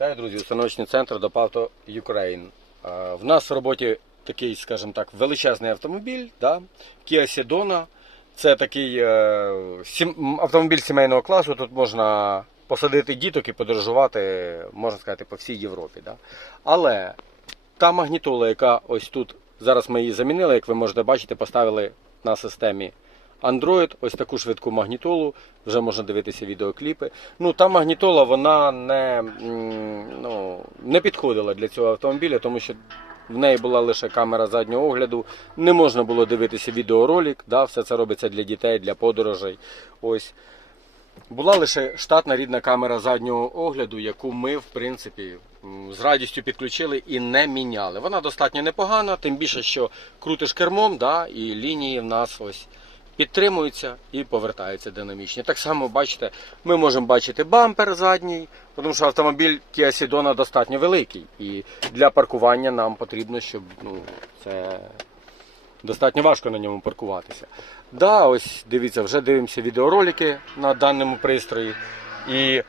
Вітаю, друзі, установочний центр Допавто Ukraine. В нас в роботі такий, скажімо так, величезний автомобіль, да? Kia Sedona. Це такий е, автомобіль сімейного класу. Тут можна посадити діток і подорожувати, можна сказати, по всій Європі. Да? Але та магнітола, яка ось тут, зараз ми її замінили, як ви можете бачити, поставили на системі Android, ось таку швидку магнітолу, вже можна дивитися відеокліпи. Ну, та магнітола вона не, ну, не підходила для цього автомобіля, тому що в неї була лише камера заднього огляду, не можна було дивитися відеоролик, да, все це робиться для дітей, для подорожей. Ось. Була лише штатна рідна камера заднього огляду, яку ми, в принципі, з радістю підключили і не міняли. Вона достатньо непогана, тим більше, що крутиш кермом, да, і лінії в нас ось підтримуються і повертаються динамічні. Так само, бачите, ми можемо бачити бампер задній, тому що автомобіль Kia Sedona достатньо великий. І для паркування нам потрібно, щоб ну, це достатньо важко на ньому паркуватися. Да, ось дивіться, вже дивимося відеоролики на даному пристрої. І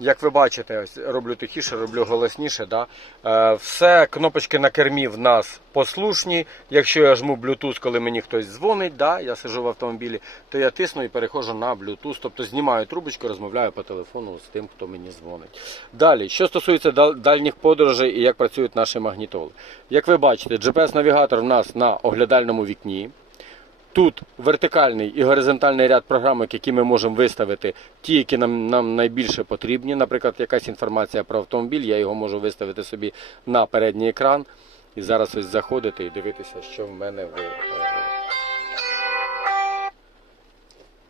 як ви бачите, ось роблю тихіше, роблю голосніше. Да? Е, все, кнопочки на кермі в нас послушні. Якщо я жму Bluetooth, коли мені хтось дзвонить, да, я сижу в автомобілі, то я тисну і переходжу на Bluetooth, тобто знімаю трубочку, розмовляю по телефону з тим, хто мені дзвонить. Далі, що стосується дал- дальніх подорожей і як працюють наші магнітоли. Як ви бачите, GPS-навігатор в нас на оглядальному вікні. Тут вертикальний і горизонтальний ряд програмок, які ми можемо виставити, ті, які нам, нам найбільше потрібні. Наприклад, якась інформація про автомобіль, я його можу виставити собі на передній екран. І зараз ось заходити і дивитися, що в мене в, е,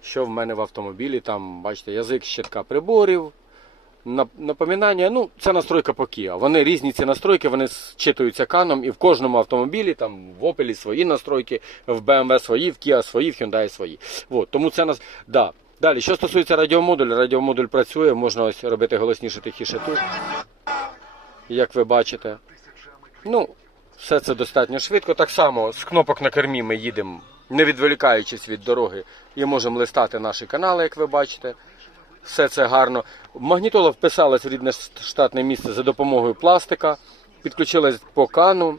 що в мене в автомобілі. Там, бачите, язик щитка приборів. Нап- Напоминання, ну, це настройка по Kia. Вони різні ці настройки, вони зчитуються каном, і в кожному автомобілі, там в Opel свої настройки, в BMW свої, в Kia свої, в Hyundai свої. От, тому це нас. Да. Далі, що стосується радіомодуля, радіомодуль працює, можна ось робити голосніше, тихіше тут. Як ви бачите. Ну, все це достатньо швидко. Так само з кнопок на кермі ми їдемо, не відволікаючись від дороги, і можемо листати наші канали, як ви бачите. Все це гарно. Магнітола вписалась в рідне штатне місце за допомогою пластика, підключилась по кану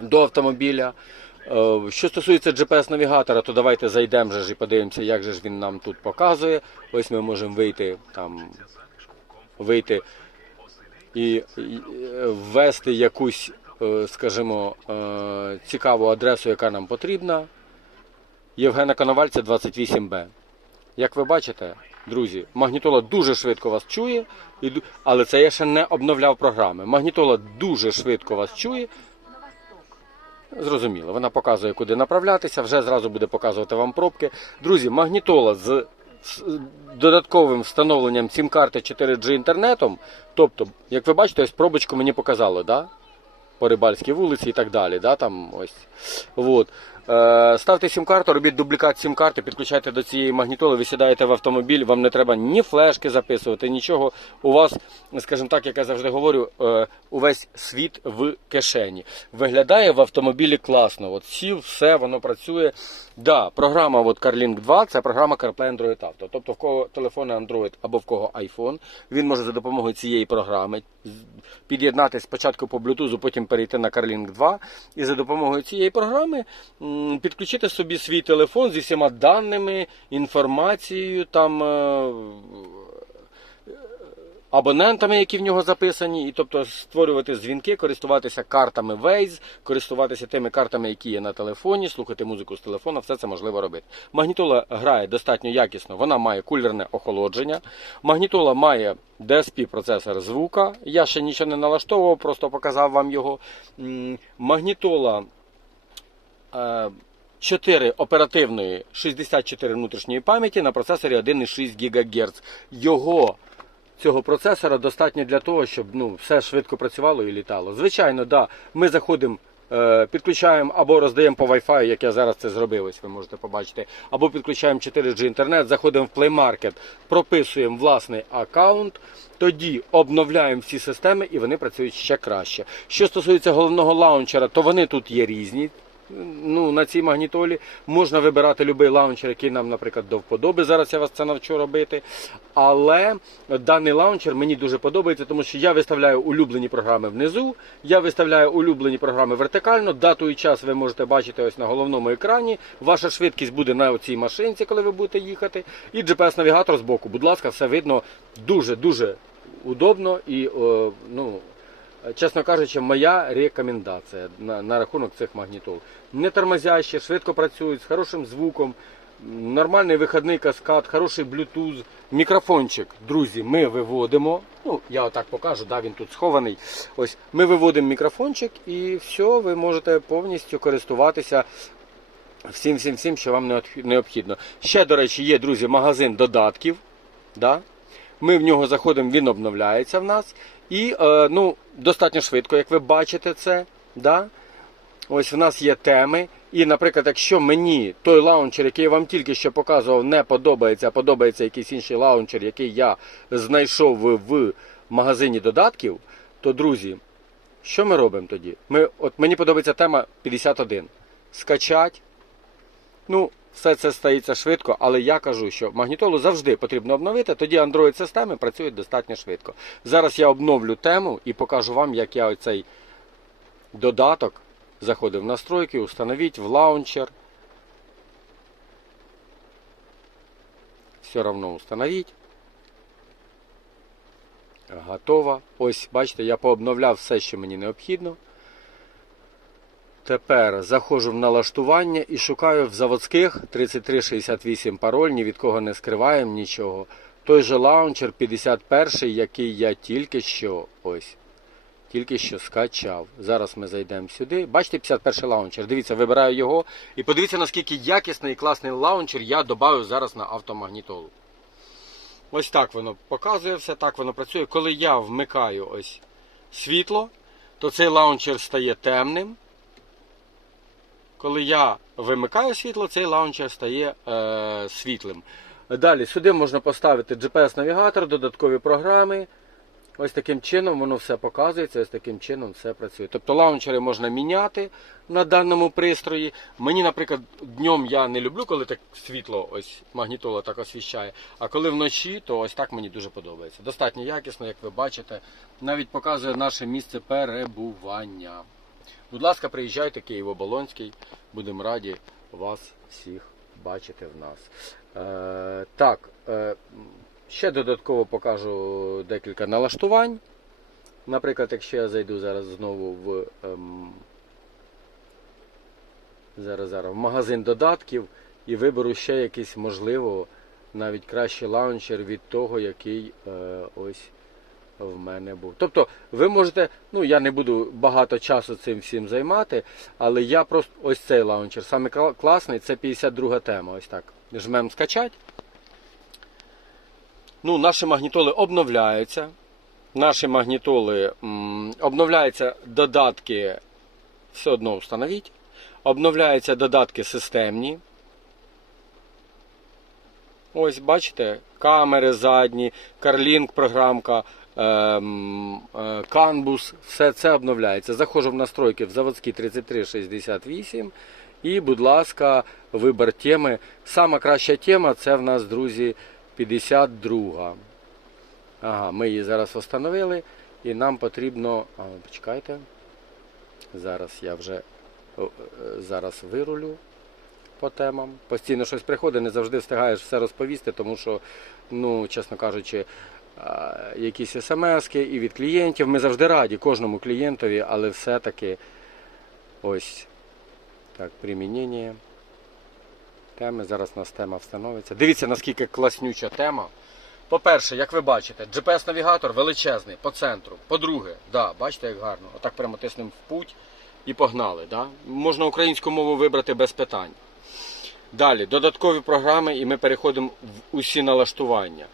до автомобіля. Е, Що стосується GPS-навігатора, то давайте зайдемо же ж і подивимося, як же ж він нам тут показує. Ось ми можемо вийти там, вийти і е, ввести якусь, е, скажімо, цікаву адресу, яка нам потрібна. Євгена Коновальця 28Б. Як ви бачите, друзі, магнітола дуже швидко вас чує, але це я ще не обновляв програми. Магнітола дуже швидко вас чує. Зрозуміло, вона показує, куди направлятися, вже зразу буде показувати вам пробки. Друзі, магнітола з, додатковим встановленням сім-карти 4G інтернетом. Тобто, як ви бачите, ось пробочку мені показало, да? по Рибальській вулиці і так далі. Да? Там ось. Вот. Е, ставте сім-карту, робіть дублікат сім-карти, підключайте до цієї магнітоли, ви сідаєте в автомобіль, вам не треба ні флешки записувати, нічого. У вас, скажімо так, як я завжди говорю, е, увесь світ в кишені. Виглядає в автомобілі класно. От сів, все, воно працює. Да, програма от CarLink 2 це програма CarPlay Android Auto. Тобто в кого телефон Android або в кого iPhone, він може за допомогою цієї програми під'єднатися спочатку по Bluetooth, потім перейти на CarLink 2 і за допомогою цієї програми підключити собі свій телефон зі всіма даними, інформацією, там е, абонентами, які в нього записані, і тобто створювати дзвінки, користуватися картами Waze, користуватися тими картами, які є на телефоні, слухати музику з телефона, все це можливо робити. Магнітола грає достатньо якісно, вона має кулерне охолодження. Магнітола має DSP процесор звука. Я ще нічого не налаштовував, просто показав вам його. Магнітола. Е, 4 оперативної 64 внутрішньої пам'яті на процесорі 1,6 ГГц. Його цього процесора достатньо для того, щоб ну, все швидко працювало і літало. Звичайно, да, ми заходимо. е, Підключаємо або роздаємо по Wi-Fi, як я зараз це зробив, ось ви можете побачити, або підключаємо 4G інтернет, заходимо в Play Market, прописуємо власний аккаунт, тоді обновляємо всі системи і вони працюють ще краще. Що стосується головного лаунчера, то вони тут є різні. Ну, на цій магнітолі. Можна вибирати будь-який лаунчер, який нам, наприклад, до вподоби. Зараз я вас це навчу робити. Але даний лаунчер мені дуже подобається, тому що я виставляю улюблені програми внизу, я виставляю улюблені програми вертикально. Дату і час ви можете бачити ось на головному екрані. Ваша швидкість буде на цій машинці, коли ви будете їхати. І GPS-навігатор з боку. Будь ласка, все видно дуже-дуже удобно і ну, чесно кажучи, моя рекомендація на, на рахунок цих магнітол. Не тормозящі, швидко працюють, з хорошим звуком, нормальний виходний каскад, хороший блютуз, мікрофончик. Друзі, ми виводимо. Ну, я отак покажу, да, він тут схований. Ось ми виводимо мікрофончик і все, ви можете повністю користуватися всім, всім, всім, що вам необхідно. Ще, до речі, є, друзі, магазин додатків. Да? Ми в нього заходимо, він обновляється в нас. І е, ну, достатньо швидко, як ви бачите це. Да? Ось в нас є теми. І, наприклад, якщо мені той лаунчер, який я вам тільки що показував, не подобається, а подобається якийсь інший лаунчер, який я знайшов в, магазині додатків, то, друзі, що ми робимо тоді? Ми, от мені подобається тема 51. Скачать. Ну, все це стається швидко, але я кажу, що магнітолу завжди потрібно обновити, тоді Android-системи працюють достатньо швидко. Зараз я обновлю тему і покажу вам, як я оцей додаток заходив в настройки, установіть в лаунчер. Все равно установіть. Готово. Ось, бачите, я пообновляв все, що мені необхідно. Тепер заходжу в налаштування і шукаю в заводських 3368 пароль, ні від кого не скриваємо нічого. Той же лаунчер 51, який я тільки що ось. Тільки що скачав. Зараз ми зайдемо сюди. Бачите, 51 лаунчер. Дивіться, вибираю його. І подивіться, наскільки якісний і класний лаунчер я додав зараз на автомагнітолу. Ось так воно показує все, так воно працює. Коли я вмикаю ось світло, то цей лаунчер стає темним. Коли я вимикаю світло, цей лаунчер стає е, світлим. Далі сюди можна поставити GPS-навігатор, додаткові програми. Ось таким чином воно все показується, ось таким чином все працює. Тобто лаунчери можна міняти на даному пристрої. Мені, наприклад, днем я не люблю, коли так світло, ось магнітола так освіщає. А коли вночі, то ось так мені дуже подобається. Достатньо якісно, як ви бачите, навіть показує наше місце перебування. Будь ласка, приїжджайте Києво-Болонський. Будемо раді вас всіх бачити в нас. Е, так, е, ще додатково покажу декілька налаштувань. Наприклад, якщо я зайду зараз знову в, ем, зараз, зараз, в магазин додатків і виберу ще якийсь, можливо, навіть кращий лаунчер від того, який е, ось в мене був. Тобто, ви можете, ну я не буду багато часу цим всім займати, але я просто ось цей лаунчер. Саме класний, це 52 тема. Ось так. Жмемо скачать. Ну, наші магнітоли обновляються. Наші магнітоли м, обновляються додатки, все одно встановіть. Обновляються додатки системні. Ось, бачите, камери задні, CarLink програмка, ем, е, все це обновляється. Заходжу в настройки в заводські 3368 і, будь ласка, вибір теми. Сама краща тема це в нас, друзі, 52. Ага, ми її зараз встановили і нам потрібно. А, почекайте. Зараз я вже е, зараз вирулю по темам. Постійно щось приходить, не завжди встигаєш все розповісти, тому що, ну, чесно кажучи, якісь смски і від клієнтів. Ми завжди раді кожному клієнтові, але все-таки ось так, примінення. Теми. Зараз у нас тема встановиться. Дивіться, наскільки класнюча тема. По-перше, як ви бачите, GPS-навігатор величезний по центру. По-друге, да, бачите, як гарно. Отак прямо тиснемо в путь і погнали. Да? Можна українську мову вибрати без питань. Далі додаткові програми, і ми переходимо в усі налаштування.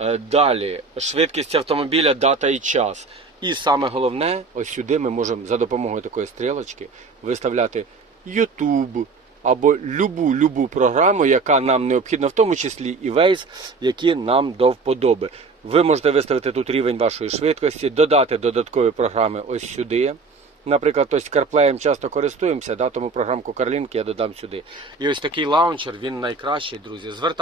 Е, Далі швидкість автомобіля, дата і час. І саме головне, ось сюди ми можемо за допомогою такої стрілочки виставляти YouTube або любу любу програму, яка нам необхідна, в тому числі і Waze, які нам до вподоби. Ви можете виставити тут рівень вашої швидкості, додати додаткові програми ось сюди. наприклад, ось CarPlay часто користуємося, да, тому програмку Карлінки я додам сюди. І ось такий лаунчер, він найкращий, друзі.